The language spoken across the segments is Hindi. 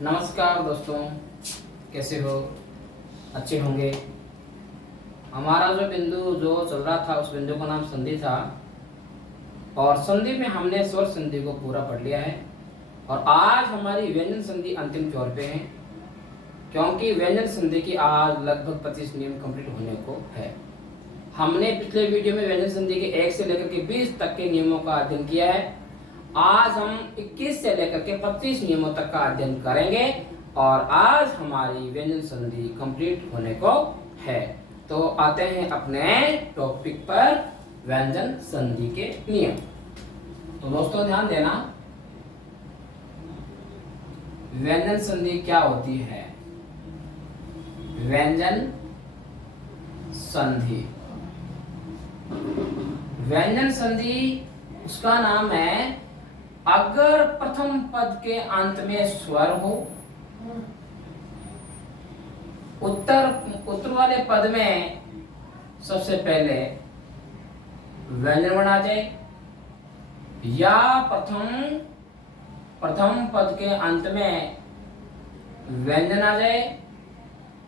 नमस्कार दोस्तों, कैसे हो? अच्छे होंगे। हमारा जो बिंदु जो चल रहा था उस बिंदु का नाम संधि था और संधि में हमने स्वर संधि को पूरा पढ़ लिया है और आज हमारी व्यंजन संधि अंतिम छोर पे है, क्योंकि व्यंजन संधि की आज लगभग 25 नियम कंप्लीट होने को है। हमने पिछले वीडियो में व्यंजन संधि के 1 से लेकर के 20 तक के नियमों का अध्ययन किया है। आज हम 21 से लेकर के 25 नियमों तक का अध्ययन करेंगे और आज हमारी व्यंजन संधि कंप्लीट होने को है। तो आते हैं अपने टॉपिक पर, व्यंजन संधि के नियम। तो दोस्तों ध्यान देना, व्यंजन संधि क्या होती है? व्यंजन संधि, व्यंजन संधि उसका नाम है अगर प्रथम पद के अंत में स्वर हो, उत्तर वाले पद में सबसे पहले व्यंजन वर्ण आ जाए, या प्रथम पद के अंत में व्यंजन आ जाए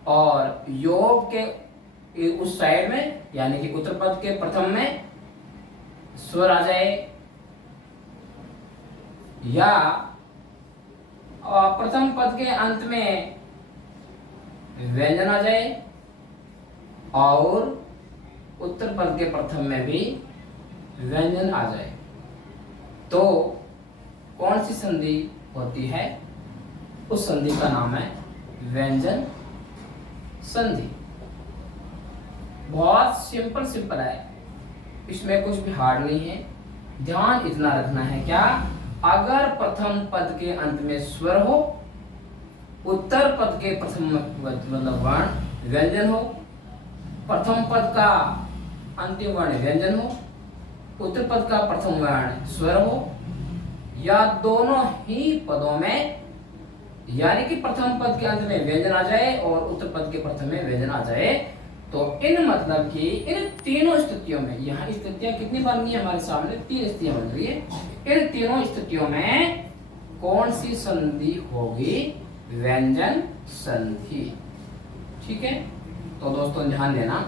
और योग के उस साइड में यानी कि उत्तर पद के प्रथम में स्वर आ जाए, या प्रथम पद के अंत में व्यंजन आ जाए और उत्तर पद के प्रथम में भी व्यंजन आ जाए, तो कौन सी संधि होती है? उस संधि का नाम है व्यंजन संधि। बहुत सिंपल है, इसमें कुछ भी हार्ड नहीं है। ध्यान इतना रखना है क्या? अगर प्रथम पद के अंत में स्वर हो, उत्तर पद के प्रथम मतलब वर्ण व्यंजन हो, प्रथम पद का अंतिम वर्ण व्यंजन हो, उत्तर पद का प्रथम वर्ण स्वर हो, या दोनों ही पदों में यानी कि प्रथम पद के अंत में व्यंजन आ जाए और उत्तर पद के प्रथम में व्यंजन आ जाए, तो इन मतलब कि इन तीनों स्थितियों में, यहाँ स्थितियां कितनी बन गई हमारे सामने? 3 स्थितियां बन रही है। इन तीनों स्थितियों में कौन सी संधि होगी? व्यंजन संधि। ठीक है, तो दोस्तों ध्यान देना,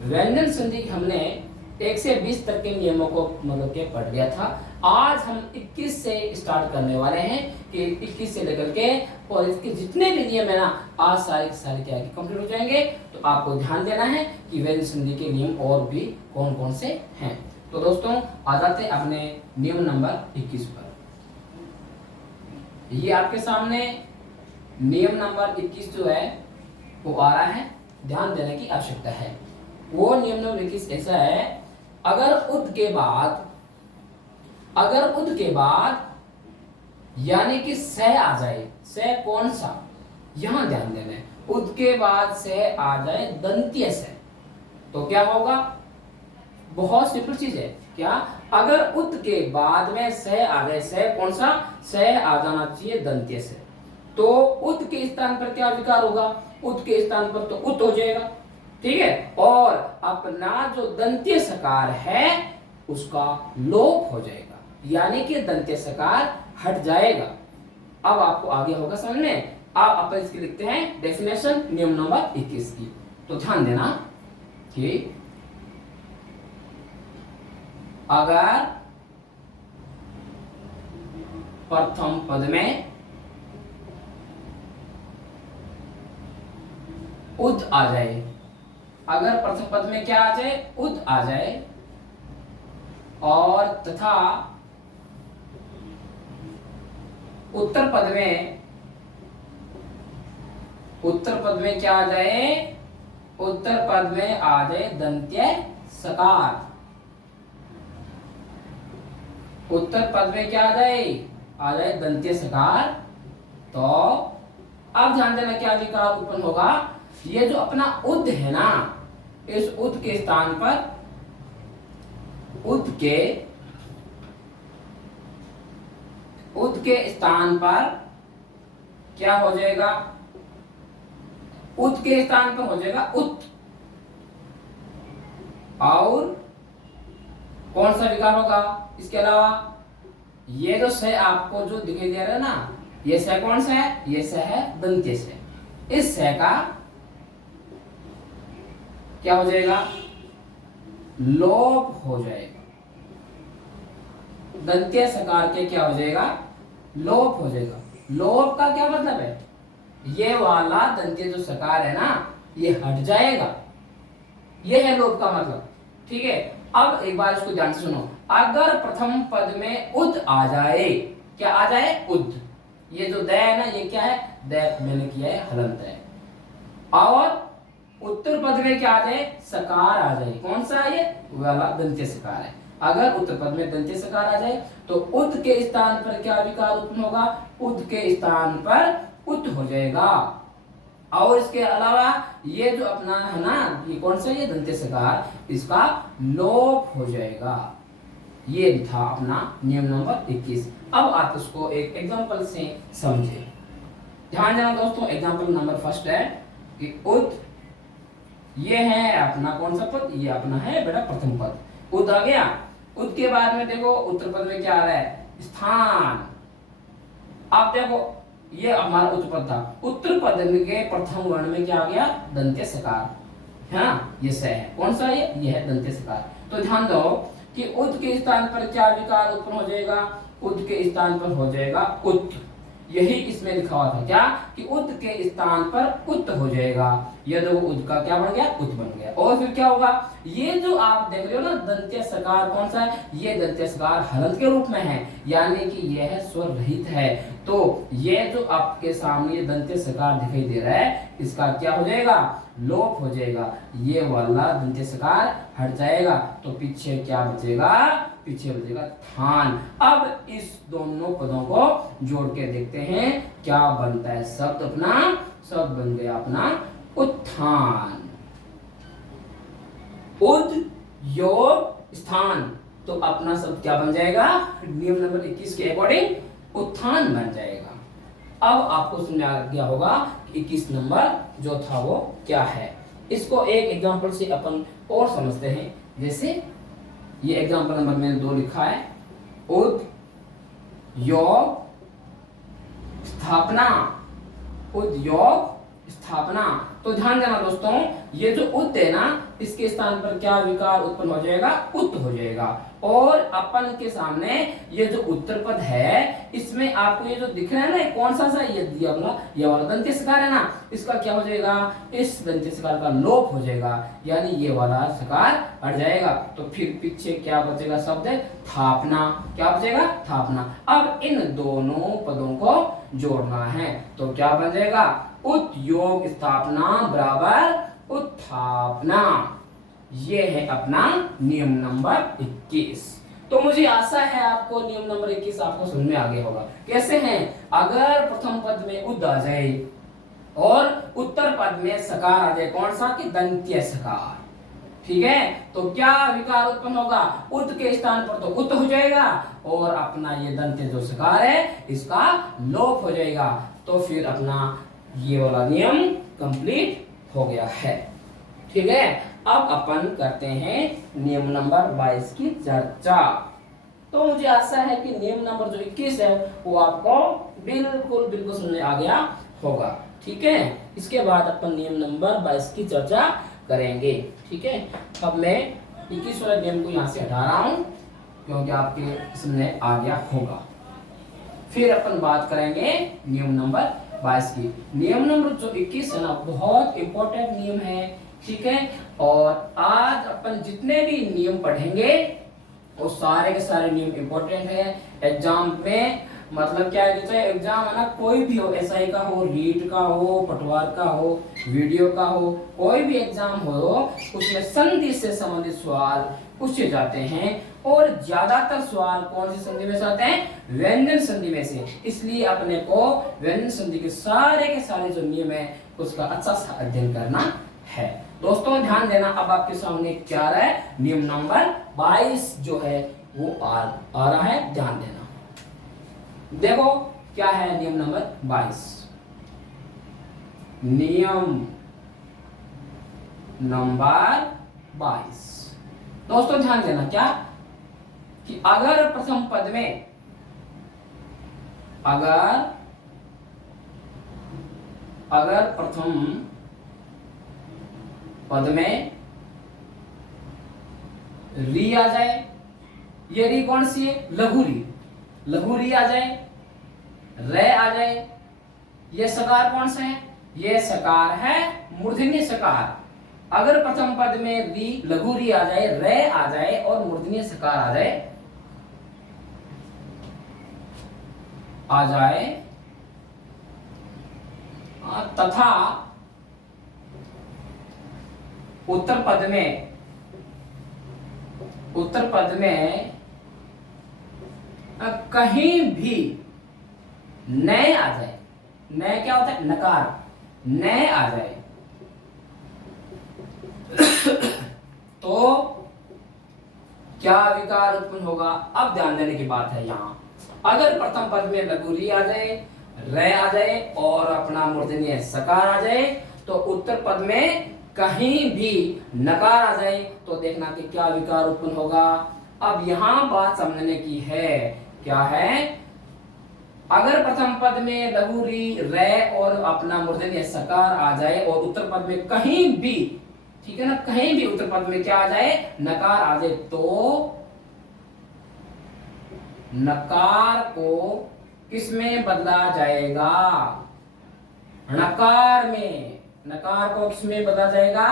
व्यंजन संधि हमने 1 से 20 तक के नियमों को मतलब के पढ़ लिया था। आज हम 21 से स्टार्ट करने वाले हैं कि 21 से लेकर के और इसके जितने भी नियम है ना, आज सारे क्या है कि कंप्लीट हो जाएंगे। तो आपको ध्यान देना है कि व्यंजन संधि के नियम और भी कौन कौन से हैं। तो दोस्तों आ जाते हैं अपने नियम नंबर 21 पर। ये आपके सामने नियम नंबर 21 जो है वो आ रहा है, ध्यान देने की आवश्यकता है। वो नियम नंबर 21 ऐसा है, अगर उद के बाद यानी कि सह आ जाए, सह कौन सा? यहां ध्यान देना है, उद के बाद सह आ जाए दंत्य से, तो क्या होगा? बहुत सिंपल चीज है। क्या? अगर उद के बाद में सह आ जाए, सह कौन सा? सह आ जाना चाहिए दंत्य से, तो उद के स्थान पर क्या विकार होगा? उद के स्थान पर तो उत हो जाएगा। ठीक है, और अपना जो दंत्य सकार है उसका लोप हो जाएगा, यानी कि दंत्य सकार हट जाएगा। अब आपको आगे होगा समझ में। आप अपन इसकी लिखते हैं डेफिनेशन नियम नंबर 21 की। तो ध्यान देना कि अगर प्रथम पद में उद आ जाए, अगर प्रथम पद में क्या आ जाए? उद आ जाए, और तथा उत्तर पद में क्या आ जाए? उत्तर पद में आ जाए दंत्य सकार। उत्तर पद में क्या आ जाए? आ जाए दंत्य सकार। तो अब ध्यान देना क्या विकार उत्पन्न होगा? ये जो अपना उद है ना, इस उद के स्थान पर उद के स्थान पर क्या हो जाएगा? उद के स्थान पर हो जाएगा उत, और कौन सा विकार होगा? इसके अलावा ये जो से आपको जो दिखाई दे रहा है ना, ये स कौन सा है? ये स है दंत्य स। इस स का क्या हो जाएगा? लोप हो जाएगा। दंत्य सकार के क्या हो जाएगा? लोप हो जाएगा। लोप का क्या मतलब है? ये वाला दंत्य जो सकार है ना, ये हट जाएगा। ये है लोप का मतलब। ठीक है, अब एक बार इसको ध्यान से सुनो। अगर प्रथम पद में उद आ जाए, क्या आ जाए? उद। ये जो द है ना, ये क्या है? द मैंने किया है हलंत है। और उत्तर पद में क्या आ जाए? सकार आ जाए। कौन सा? ये वाला दंत्य सकार है। अगर उत्तर पद में दंत्य सकार आ जाए तो उद के स्थान पर क्या विकार उत्पन्न होगा? उद के स्थान पर उत हो जाएगा। और इसके अलावा ये जो अपना है ना, ये कौन सा? ये दंत्य सकार, इसका लोप हो जाएगा। ये था अपना नियम नंबर 21। अब आप इसको एक एग्जांपल से समझे। ध्यान देना दोस्तों, एग्जांपल नंबर फर्स्ट है कि उत, ये है अपना कौन सा पद? ये अपना है बेटा प्रथम पद। उद आ गया। उद के बाद में देखो उत्तर पद में क्या आ रहा है? स्थान। अब देखो ये हमारा उत्तर पद था। उत्तर पद के प्रथम वर्ण में क्या आ गया? दंत्य सकार। है ना, ये स है। कौन सा? ये है दंत्य सकार। तो ध्यान दो कि उद के स्थान पर क्या विकार उत्पन्न हो जाएगा? उद के स्थान पर हो जाएगा उत। यही इसमें लिखा हुआ था क्या? कि उद के स्थान पर उत हो जाएगा। ये देखो उद का क्या बन गया? उत बन गया। और फिर क्या होगा? ये जो आप देख रहे हो ना दंत्य सकार, कौन सा है? ये दंत्य सकार हलंत के रूप में है, यानी कि यह स्वर रहित है। तो ये जो आपके सामने ये दंत्य सकार दिखाई दे रहा है, इसका क्या हो जाएगा? लोप हो जाएगा। ये वाला दंत्य सकार हट जाएगा। तो पीछे क्या बचेगा? पीछे बचेगा थान। अब इस दोनों पदों को जोड़ के देखते हैं क्या बनता है शब्द। अपना शब्द बन गया अपना उत्थान। उद योग स्थान। तो अपना शब्द क्या बन जाएगा? नियम नंबर 21 के अकॉर्डिंग उत्थान बन जाएगा। अब आपको समझा गया होगा कि 21 नंबर जो था वो क्या है। इसको एक एग्जांपल से अपन और समझते हैं। जैसे ये एग्जांपल नंबर मैंने 2 लिखा है। उद योग स्थापना। उद योग स्थापना। तो ध्यान देना दोस्तों, ये जो उत है ना, इसके स्थान पर क्या विकार उत्पन्न हो जाएगा? उत हो जाएगा। और अपन के सामने ये जो उत्तर पद है, इसमें आपको ये जो दिख रहा है ना, कौन सा सा? ये वाला दंत्य सकार है ना, इसका क्या हो जाएगा? इस दंत्य सकार का लोप हो जाएगा, यानी ये वाला सकार हट जाएगा। तो फिर पीछे क्या बचेगा शब्द? थापना। क्या बचेगा? थापना। अब इन दोनों पदों को जोड़ना है तो क्या बन जाएगा? उत योग स्थापना बराबर उत्थापना। ये है अपना नियम नंबर 21। तो मुझे आशा है आपको नियम नंबर 21 आपको समझ में आ गया होगा। कैसे हैं? अगर प्रथम पद में उद आ जाए और उत्तर पद में सकार आ जाए, कौन सा? कि दंत्य सकार। ठीक है, तो क्या विकार उत्पन्न होगा? उद के स्थान पर तो उत हो जाएगा और अपना ये दंत्य जो सकार है इसका लोप हो जाएगा। तो फिर अपना ये वाला नियम कंप्लीट हो गया है। ठीक है, अब अपन करते हैं नियम नंबर 22 की चर्चा। तो मुझे आशा है कि नियम नंबर जो 21 है वो आपको बिल्कुल समझ में आ गया होगा। ठीक है, इसके बाद अपन नियम नंबर 22 की चर्चा करेंगे। ठीक है, अब मैं 21 वाले नियम को यहाँ से हटा रहा हूँ क्योंकि आपके समझ में आ गया होगा। फिर अपन बात करेंगे नियम नंबर 22 की। नियम नंबर जो 21 है ना, बहुत इंपॉर्टेंट नियम है। ठीक है, और आज अपन जितने भी नियम पढ़ेंगे वो सारे के सारे नियम इंपॉर्टेंट है। एग्जाम में मतलब क्या है, चाहे एग्जाम है ना कोई भी हो, एसआई का हो, रीट का हो, पटवार का हो, वीडियो का हो, कोई भी एग्जाम हो, उसमें संधि से संबंधित सवाल पूछे जाते हैं। और ज्यादातर सवाल कौन सी संधि में से आते हैं? व्यंजन संधि में से। इसलिए अपने को व्यंजन संधि के सारे जो नियम है उसका अच्छा सा अध्ययन करना है। दोस्तों ध्यान देना, अब आपके सामने क्या रहा है? नियम नंबर 22 जो है वो आ रहा है, ध्यान देना। देखो क्या है नियम नंबर 22। नियम नंबर 22 दोस्तों ध्यान देना, क्या कि अगर प्रथम पद में अगर प्रथम पद में री आ जाए, ये री कौन सी है? लघु री, लघु री आ जाए, रे आ जाए, ये सकार कौन सा है? ये सकार है मूर्धन्य सकार। अगर प्रथम पद में री लघु री आ जाए, रे आ जाए और मूर्धन्य सकार आ जाए तथा उत्तर पद में कहीं भी नए आ जाए, नए क्या होता है? नकार, नए आ जाए तो क्या विकार उत्पन्न होगा? अब ध्यान देने की बात है यहाँ, अगर प्रथम पद में लघु री आ जाए, रे आ जाए और अपना मूर्धन्य सकार आ जाए तो उत्तर पद में कहीं भी नकार आ जाए तो देखना कि क्या विकार उत्पन्न होगा। अब यहाँ बात समझने की है, क्या है? अगर प्रथम पद में लघु री, रे और अपना मूर्धन्य सकार आ जाए और उत्तर पद में कहीं भी, ठीक है ना, कहीं भी उत्तर पद में क्या आ जाए? नकार आ जाए तो नकार को किस में बदला जाएगा? णकार में। नकार को किस में बदला जाएगा?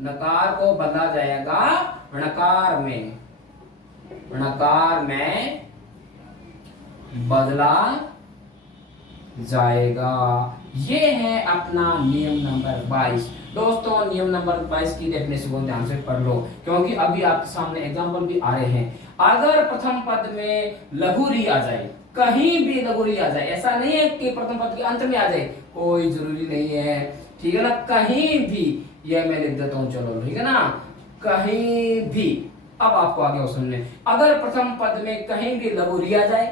नकार को बदला जाएगा णकार में, णकार में बदला जाएगा। ये है अपना नियम नंबर 22। दोस्तों नियम नंबर 22 की डेफिनेशन को ध्यान से पढ़ लो क्योंकि अभी आपके सामने एग्जांपल भी आ रहे हैं। अगर प्रथम पद में लघु री आ जाए, कहीं भी लघु री आ जाए, ऐसा नहीं है कि प्रथम पद के अंत में आ जाए, कोई जरूरी नहीं है, ठीक है ना, कहीं भी, यह मैं लिख देता हूं, चलो ठीक है ना, कहीं भी। अब आपको आगे सुनने, अगर प्रथम पद में कहीं भी लघु री आ जाए,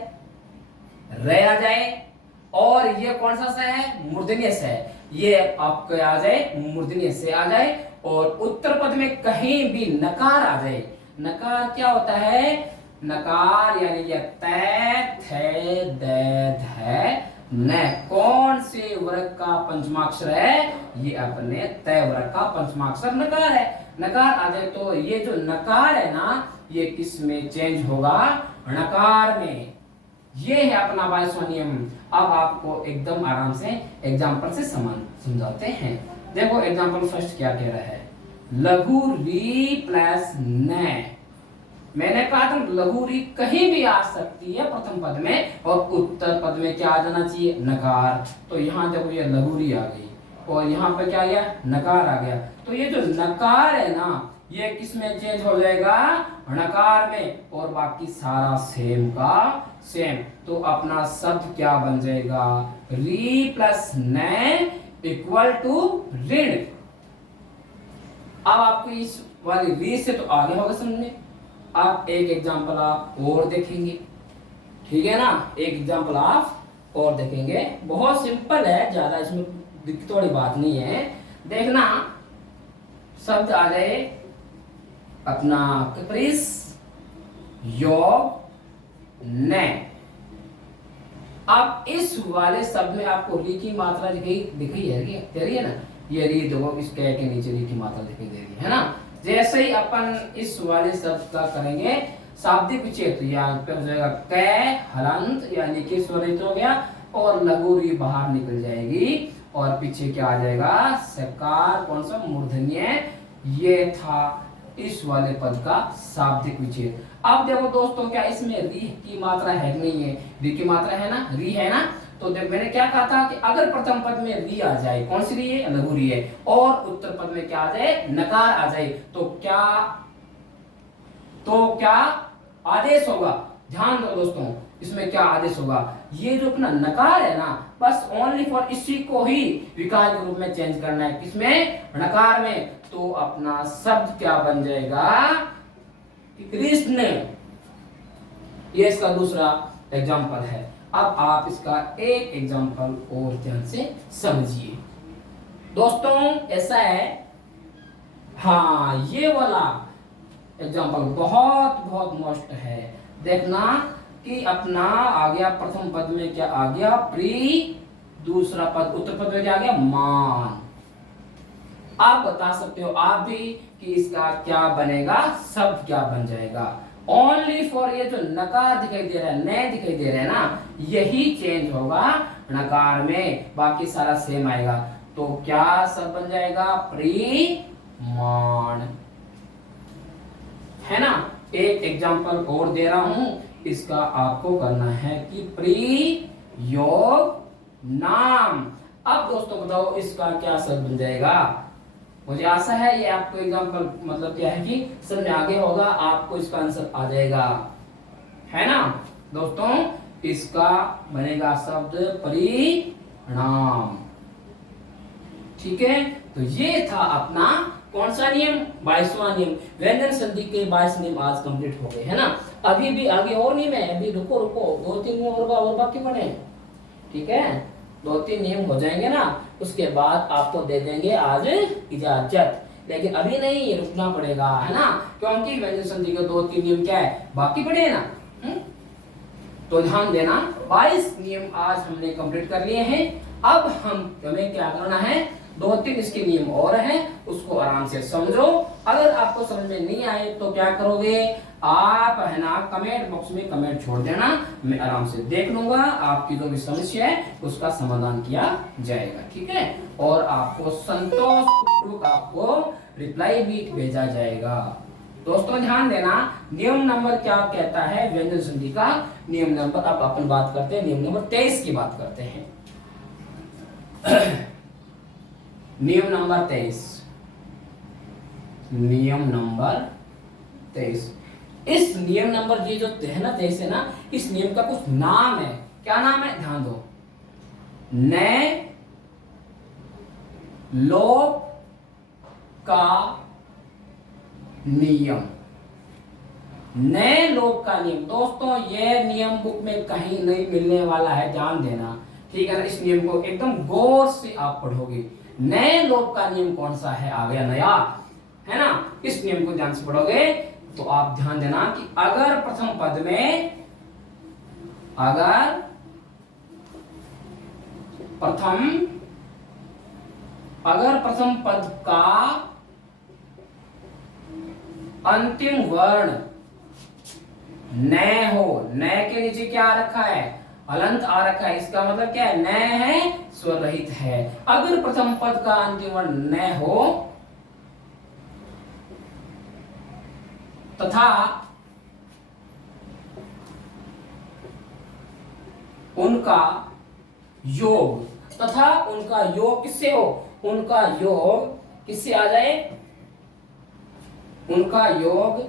रे आ जाए और ये कौन सा से है? मूर्धन्य से है, ये आपको आ जाए मूर्धन्य से आ जाए और उत्तर पद में कहीं भी नकार आ जाए। नकार क्या होता है? नकार यानी ये तै थे दै ध न, कौन से वर्ग का पंचमाक्षर है? ये अपने तय वर्ग का पंचमाक्षर नकार है। नकार आ जाए तो ये जो नकार है ना, ये किस में चेंज होगा? णकार में। ये है अपना 22वां नियम। अब आपको एकदम आराम से एग्जाम्पल से समझाते हैं। देखो एग्जाम्पल फर्स्ट क्या कह रहा है? लघु री प्लस न। मैंने कहा था लघु री कहीं भी आ सकती है प्रथम पद में और उत्तर पद में क्या आ जाना चाहिए? नकार। तो यहाँ देखो ये लघु री आ गई और यहाँ पे क्या आ गया? नकार आ गया। तो ये जो नकार है ना, ये किस में चेंज हो जाएगा? णकार में, और बाकी सारा सेम का सेम। तो अपना शब्द क्या बन जाएगा? री प्लस न इक्वल टू ऋण। अब आपको इस वाली री से तो आगे होगा समझने। आप एक एग्जांपल आप और देखेंगे, ठीक है ना, एक एग्जांपल आप और देखेंगे, बहुत सिंपल है, ज्यादा इसमें दिक्कत वाली बात नहीं है। देखना शब्द आ जाए अपना कैप्रिस योग न। अब इस वाले शब्द में आपको री की मात्रा दिखाई दे रही है ना, ये री देखो इस कै के नीचे री की मात्रा दिखाई दे रही है ना। जैसे ही अपन इस वाले शब्द का करेंगे शाब्दिक विच्छेद, यहाँ पे हो जाएगा कै हलंत यानी कि स्वरित हो गया और लघु री बाहर निकल जाएगी और पीछे क्या आ जाएगा? सकार कौन सा? मूर्धन्य। ये था इस वाले पद का शाब्दिक विच्छेद। अब देखो दोस्तों क्या इसमें री की मात्रा है कि नहीं है? री की मात्रा है ना, री है ना। तो देख मैंने क्या कहा था कि अगर प्रथम पद में री आ जाए, कौन सी री है? लघु री है, और उत्तर पद में क्या आ जाए? नकार आ जाए, तो क्या आदेश होगा? ध्यान दो दोस्तों, इसमें क्या आदेश होगा? ये जो अपना नकार है ना, बस ओनली फॉर इसी को ही विकार के रूप में चेंज करना है। किसमें? णकार में। तो अपना शब्द क्या बन जाएगा? कृष्ण। ये इसका दूसरा एग्जाम्पल है। अब आप इसका एक एग्जाम्पल और ध्यान से समझिए दोस्तों। ऐसा है, हाँ ये वाला एग्जाम्पल बहुत बहुत मस्त है। देखना कि अपना आ गया प्रथम पद में क्या आ गया? प्री दूसरा पद उत्तर पद में क्या आ गया, मान। आप बता सकते हो आप भी कि इसका क्या बनेगा, शब्द क्या बन जाएगा। ओनली फॉर ये जो नकार दिखाई दे रहा है, न दिखाई दे रहा है ना, यही चेंज होगा नकार में, बाकी सारा सेम आएगा। तो क्या शब्द बन जाएगा, प्रीमान, है ना। एक एग्जांपल और दे रहा हूं, इसका आपको करना है कि प्रयोग नाम। अब दोस्तों बताओ इसका क्या शब्द बन जाएगा। मुझे आशा है ये आपको एग्जांपल मतलब क्या है कि समझ में आगे होगा, आपको इसका आंसर आ जाएगा, है ना दोस्तों। इसका बनेगा शब्द परिणाम, ठीक है। तो ये था अपना कौन सा नियम, 22वां नियम। व्यंजन संधि के 22 नियम आज कंप्लीट हो गए, है ना। अभी भी आगे और नियम है, अभी रुको 2-3 नियम और बाकी पड़े, ठीक है। 2-3 नियम हो जाएंगे ना, उसके बाद आपको दे देंगे आज इजाजत। लेकिन अभी नहीं, रुकना पड़ेगा, है ना, क्योंकि व्यंजन संधि के 2-3 नियम क्या है, बाकी पड़े हैं ना। तो ध्यान देना, 22 नियम आज हमने कंप्लीट कर लिए हैं। अब हमें क्या करना है, 2-3 इसके नियम और हैं, उसको आराम से समझो। अगर आपको समझ में नहीं आए तो क्या करोगे आप, है ना, कमेंट बॉक्स में कमेंट छोड़ देना, मैं आराम से देख लूंगा, आपकी जो भी समस्या है उसका समाधान किया जाएगा, ठीक है। और आपको संतोषपूर्वक आपको रिप्लाई भी भेजा जाएगा। दोस्तों ध्यान देना, नियम नंबर क्या कहता है व्यंजन संधि का, नियम नंबर, अब अपन बात करते हैं नियम नंबर 23 की बात करते हैं। नियम नंबर 23, नियम नंबर 23। इस नियम नंबर ये जो है ना 23 है ना, इस नियम का कुछ नाम है। क्या नाम है, ध्यान दो। न लोप का नियम, नए लोप का नियम। दोस्तों ये नियम बुक में कहीं नहीं मिलने वाला है, ध्यान देना, ठीक है ना। इस नियम को एकदम गौर से आप पढ़ोगे। नए लोप का नियम कौन सा है, आ गया नया, है ना। इस नियम को ध्यान से पढ़ोगे तो आप ध्यान देना कि अगर प्रथम पद में, अगर प्रथम पद का अंतिम वर्ण न हो, न के नीचे क्या आ रखा है, हलंत आ रखा है, इसका मतलब क्या है, न है, स्वर रहित है। अगर प्रथम पद का अंतिम वर्ण न हो तथा उनका योग, तथा उनका योग किससे हो, उनका योग किससे आ जाए, उनका योग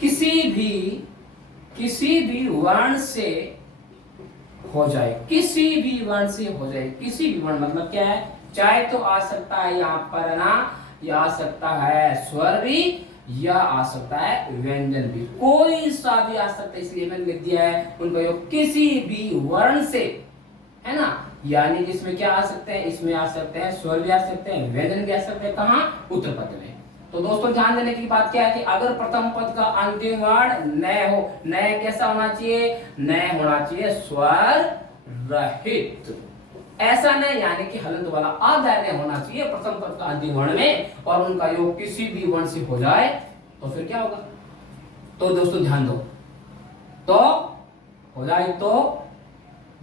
किसी भी वर्ण से हो जाए, किसी भी वर्ण से हो जाए। किसी भी वर्ण मतलब क्या है, चाहे तो आ सकता है यहाँ पर ना, या आ सकता है स्वर भी, या आ सकता है व्यंजन भी, कोई सा भी आ सकता है। इसलिए मैंने लिख दिया है उनका योग किसी भी वर्ण से, है ना। यानी कि इसमें क्या आ सकते हैं, इसमें आ सकते हैं स्वर भी आ सकते हैं, व्यंजन भी आ सकते हैं, कहाँ, उत्तर पद में। तो दोस्तों ध्यान देने की बात क्या है कि अगर प्रथम पद का अंतिम वर्ण न हो, न कैसा होना चाहिए, न होना चाहिए स्वर रहित, ऐसा नहीं यानी कि हलंत वाला आधार होना चाहिए प्रथम पद का अंतिम वर्ण में, और उनका योग किसी भी वर्ण से हो जाए तो फिर क्या होगा। तो दोस्तों ध्यान दो, तो हो जाए तो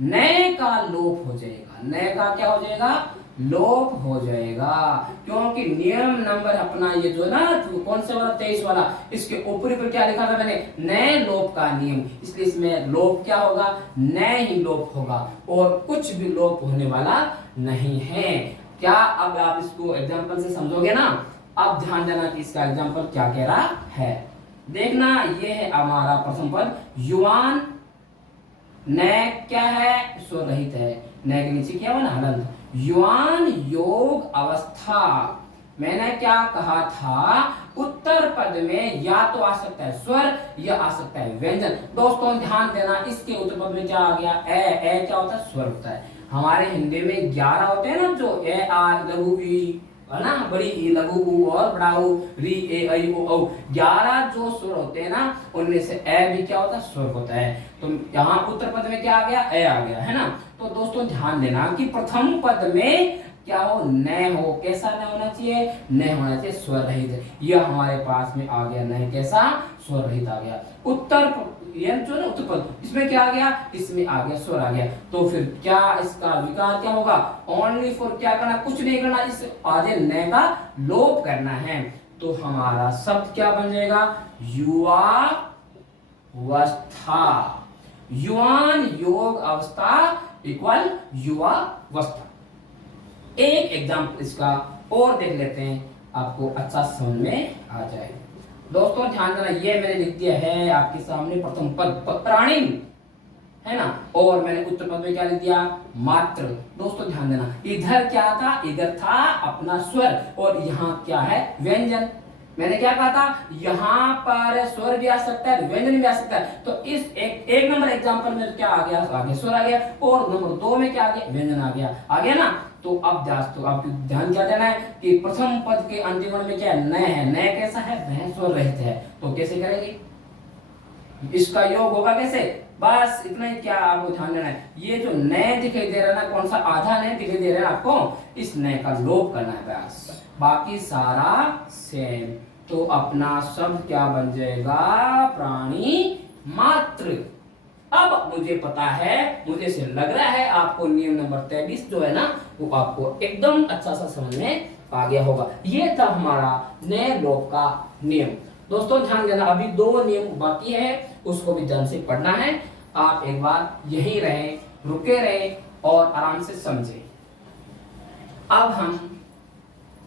न का लोप हो जाएगा, न का क्या हो जाएगा, लोप हो जाएगा। क्योंकि नियम नंबर अपना ये जो ना, तो कौन से वाला 23 वाला, इसके ऊपरी पर क्या लिखा था मैंने, न लोप का नियम, इसलिए इसमें लोप क्या होगा, न ही लोप होगा, और कुछ भी लोप होने वाला नहीं है। क्या अब आप इसको एग्जांपल से समझोगे ना। अब ध्यान देना कि इसका एग्जांपल क्या कह रहा है, देखना। ये है हमारा प्रथम पद, युवान, न क्या है, स्वर रहित है, न के नीचे क्या हुआ ना, हलंत। युवान योग अवस्था, मैंने क्या कहा था, उत्तर पद में या तो आ सकता है स्वर या आ सकता है व्यंजन। दोस्तों ध्यान देना, इसके उत्तर पद में क्या आ गया, ए क्या होता है, स्वर होता है। हमारे हिंदी में 11 होते हैं ना, जो ए आ लघु ई, है ना, बड़ी ई, लघु ऊ और बड़ा ऊ, री ए ऐ ओ औ, 11 जो स्वर होते हैं ना उनमें से ए भी क्या होता है, स्वर होता है। तो यहाँ उत्तर पद में क्या आ गया, ए आ गया, है ना। तो दोस्तों ध्यान देना कि प्रथम पद में क्या हो, न हो। कैसा न होना चाहिए, न होना चाहिए स्वर रहित। यह हमारे पास में आ गया, न कैसा, स्वर रहित आ गया। उत्तर जो ना उत्तर पद, इसमें क्या आ गया, इसमें आ गया स्वर आ गया। तो फिर क्या इसका विकार क्या होगा, ओनली फॉर क्या करना, कुछ नहीं करना, इस आधे न का लोप करना है। तो हमारा शब्द क्या बन जाएगा, युवावस्था। युवान योग अवस्था इक्वल युवावस्था। एक एग्जाम्पल इसका और देख लेते हैं, आपको अच्छा समझ में आ जाएगा। दोस्तों ध्यान देना, ये मैंने लिख दिया है आपके सामने प्रथम पद प्राणी, है ना, और मैंने उत्तर पद में क्या लिख दिया, मात्र। दोस्तों ध्यान देना, इधर क्या था, इधर था अपना स्वर, और यहाँ क्या है, व्यंजन। मैंने क्या कहा था, यहाँ पर स्वर भी आ सकता है, व्यंजन भी आ सकता है। तो इस एक नंबर एग्जांपल में क्या आ गया, आगे स्वर आ गया, और नंबर 2 में क्या आ गया, व्यंजन आ गया ना। तो अब दोस्तों आपको ध्यान क्या देना है कि प्रथम पद के अंतिम वर्ण में क्या है, न है। न कैसा है, वह स्वर रहित है। तो कैसे करेंगे, इसका योग होगा कैसे, बस इतना ही क्या आपको ध्यान देना है। ये जो न दिखाई दे रहा है ना, कौन सा आधा न दिखाई दे रहा है आपको, इस न का लोप करना है बस, बाकी सारा सेम। तो अपना शब्द क्या बन जाएगा, प्राणी मात्र। अब मुझे पता है, मुझे से लग रहा है आपको नियम नंबर 23 जो है ना, वो आपको एकदम अच्छा सा समझ में आ गया होगा। ये था हमारा नए लोप का नियम। दोस्तों ध्यान देना, अभी 2 नियम बाकी है, उसको भी ध्यान से पढ़ना है। आप एक बार यहीं रहे, रुके रहे और आराम से समझे। अब हम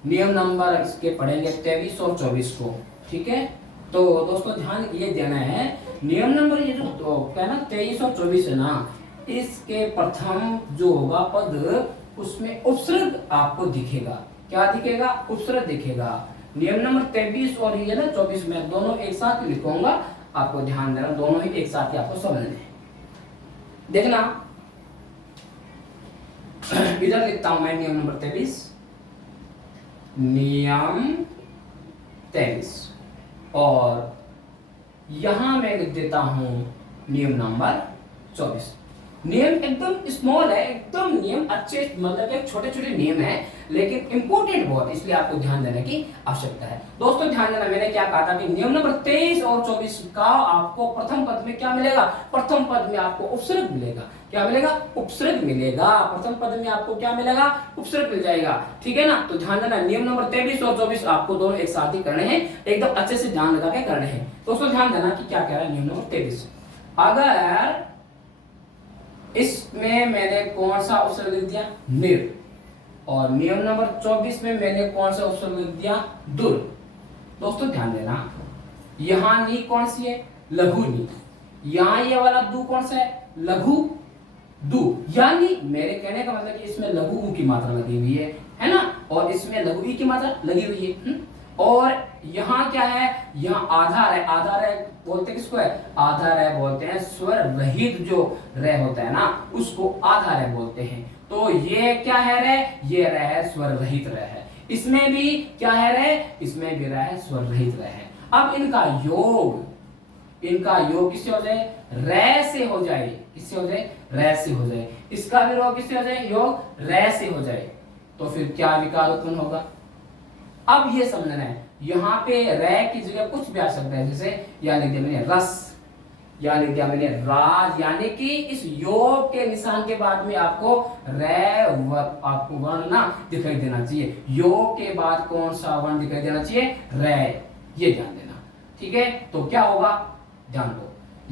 नियम नंबर इसके पढ़ेंगे 23 और 24 को, ठीक है। तो दोस्तों ध्यान ये देना है, नियम नंबर ये जो तो क्या ना 23 और 24 है ना, इसके प्रथम जो होगा पद, उसमें उपसर्ग आपको दिखेगा। क्या दिखेगा, उपसर्ग दिखेगा। नियम नंबर 23 और ये ना 24 में दोनों एक साथ लिखूंगा, आपको ध्यान देना, दोनों ही एक साथ ही आपको समझने हैं। देखना इधर लिखता हूं मैं नियम नंबर 23, नियम 23, और यहां मैं लिख देता हूं नियम नंबर 24। नियम एकदम स्मॉल है, एकदम नियम अच्छे, मतलब कि छोटे छोटे नियम है, लेकिन इंपॉर्टेंट बहुत, इसलिए आपको ध्यान देने की आवश्यकता है। दोस्तों ध्यान देना, मैंने क्या कहा था कि नियम नंबर 23 और 24 का आपको प्रथम पद में क्या मिलेगा, प्रथम पद में आपको उपसर्ग मिलेगा। क्या मिलेगा, उपसर्ग मिलेगा। प्रथम पद में आपको क्या मिलेगा, उपसर्ग मिल जाएगा, ठीक है ना। तो ध्यान देना, नियम नंबर 23 और 24 आपको दोनों एक साथ ही करने हैं, एकदम अच्छे से ध्यान लगा के करने हैं। दोस्तों ध्यान देना कि क्या कह रहा है नियम नंबर 23, अगर इसमें मैंने कौन सा उपसर्ग लिख दिया, निर, और नियम नंबर 24 में मैंने कौन सा उपसर्ग लिख दिया, दुर। दोस्तों ध्यान देना, यहां नी कौन सी है, लघु नी। यहां ये वाला दू कौन सा है, लघु दू। यानी मेरे कहने का मतलब कि इसमें लघु ऊ की मात्रा लगी हुई है ना, और इसमें लघु ई की मात्रा लगी हुई है। और यहाँ क्या है, यहाँ आधार है। आधार है बोलते किसको है, आधार है बोलते हैं, स्वर रहित जो रे होता है ना, उसको आधार है बोलते हैं। तो ये क्या है, रे, ये रे है, स्वर रहित रे है। इसमें भी क्या है, रे, इसमें भी रे है, स्वर रहित रे है। अब इनका योग किससे हो जाए, रे से हो जाए। किससे हो जाए, रे से हो जाए। इसका भी योग किससे हो जाए, योग रे से हो जाए। तो फिर क्या विकार उत्पन्न होगा। अब ये समझना है, यहाँ पे रे की जगह कुछ भी आ सकता है, जैसे या लिख दिया मैंने रस, या लिख दिया मैंने राज, यानी कि इस योग के निशान के बाद में आपको रे आपको वर्ण ना दिखाई देना चाहिए। योग के बाद कौन सा वर्ण दिखाई देना चाहिए, रे, ये ध्यान देना, ठीक है। तो क्या होगा, ध्यान दो,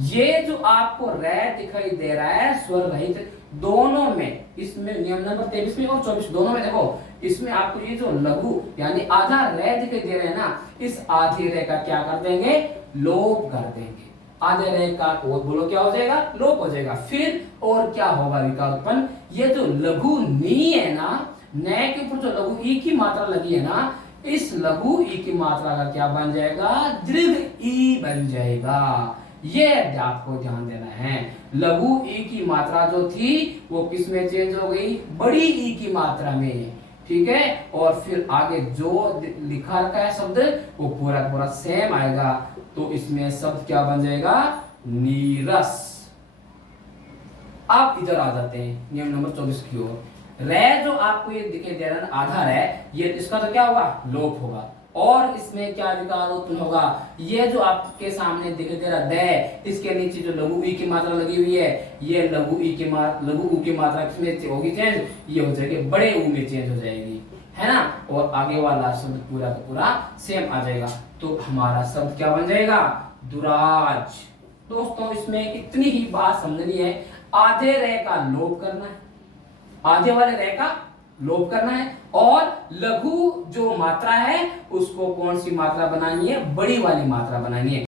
ये जो आपको रे दिखाई दे रहा है स्वर रहित, दोनों में, इसमें नियम नंबर 23 में और 24 दोनों में देखो, इसमें आपको ये जो लघु यानी आधा रे दिखाई दे रहे हैं ना, इस आधे रे का क्या कर देंगे, लोप कर देंगे। आधे रे का बोलो क्या हो जाएगा, लोप हो जाएगा। फिर और क्या होगा, विकार उत्पन्न। ये जो लघु नी है ना, न के ऊपर जो लघु ई की मात्रा लगी है ना, इस लघु ई की मात्रा का क्या बन जाएगा, दीर्घ ई बन जाएगा। ये आपको ध्यान देना है। लघु ई की मात्रा जो थी वो किस में चेंज हो गई, बड़ी ई की मात्रा में, ठीक है। और फिर आगे जो लिखा रखा है शब्द वो पूरा पूरा सेम आएगा, तो इसमें शब्द क्या बन जाएगा, नीरस। आप इधर आ जाते हैं नियम नंबर 24 की ओर। रे जो आपको ये दिखाई दे रहा है आधार है, ये इसका तो क्या होगा, लोप होगा। और इसमें क्या विकार उत्पन्न होगा, ये जो आपके सामने दिखाई दे रहा दे, इसके नीचे जो लघु ई की मात्रा लगी हुई है, ये लघु ऊ की मात्रा किसमें होगी चेंज, ये हो जाएगी बड़े ऊ में चेंज हो जाएगी, है ना। और आगे वाला शब्द पूरा का पूरा सेम आ जाएगा, तो हमारा शब्द क्या बन जाएगा, दुराज। दोस्तों इसमें इतनी ही बात समझनी है, आधे रे का लोप करना है, आधे वाले रे का लोप करना है, और लघु जो मात्रा है उसको कौन सी मात्रा बनानी है, बड़ी वाली मात्रा बनानी है।